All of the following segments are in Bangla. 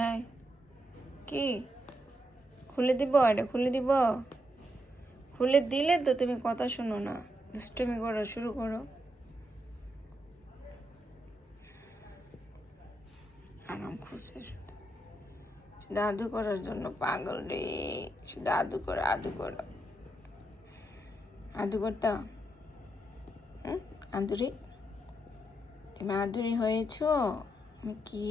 এই কি খুলে দিব? এটা খুলে দিব? খুলে দিলে তো তুমি কথা শুনো না, দুষ্টুমি করা শুরু করো। আরাম খুঁজছে শুধু, শুধু আদু করার জন্য পাগল রে। শুধু আদু করো, আদু করো। আদু করতাম আদুরি, তুমি আদুরি হয়েছ? কি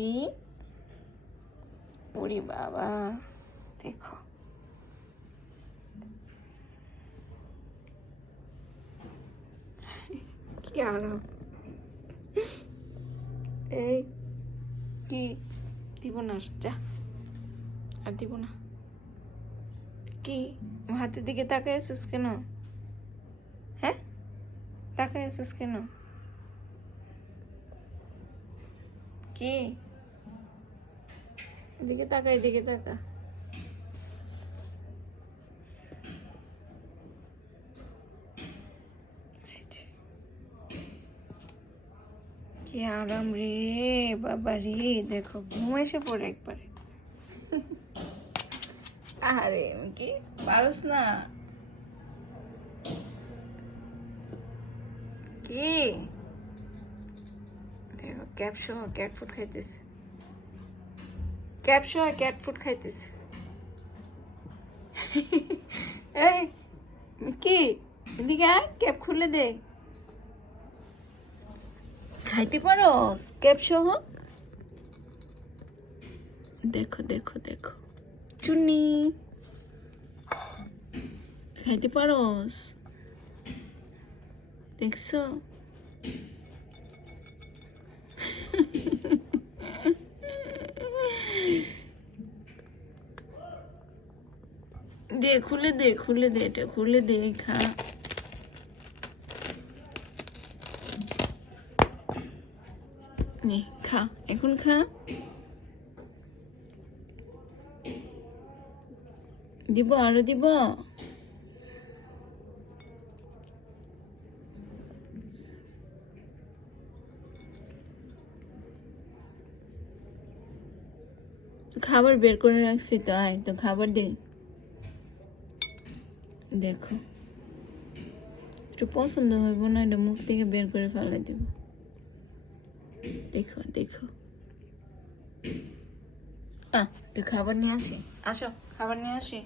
ওরে বাবা, দেখো কি আরাম। এই কি দিব না, যা আর দিব না। কি হাতের দিকে তাকাই আছিস কেন? হ্যাঁ, তাকাই আছিস কেন? কি এদিকে তাকা, এদিকে তাকা। কি আরাম রে বাবা রে, দেখো ঘুম এসে পড়ে একবারে। আরে কি পারস না? কি দেখো ক্যাপ সহ ক্যাট ফুড খাইতেছে, ক্যাপ সহ ক্যাট ফুড খাইতেছে। এই কি এদিকে আয়, ক্যাপ খুলে দে। খাইতে পারোস ক্যাপ সহ? দেখো দেখো দেখো চুনি, খাইতে পারোস? দেখছো? দে, খুলে দে, খুলে দে, এটা খুলে দে, খা। নে খা, এখন খা। দিব, আরো দিব। খাবার বের করে রাখছি তো, আয় তো খাবার দে। দেখো একটু পছন্দ হইব না, এটা মুখ থেকে বের করে ফেলে দেব। দেখো দেখো, তো খাবার নিয়ে আসি, আসো খাবার নিয়ে আসি।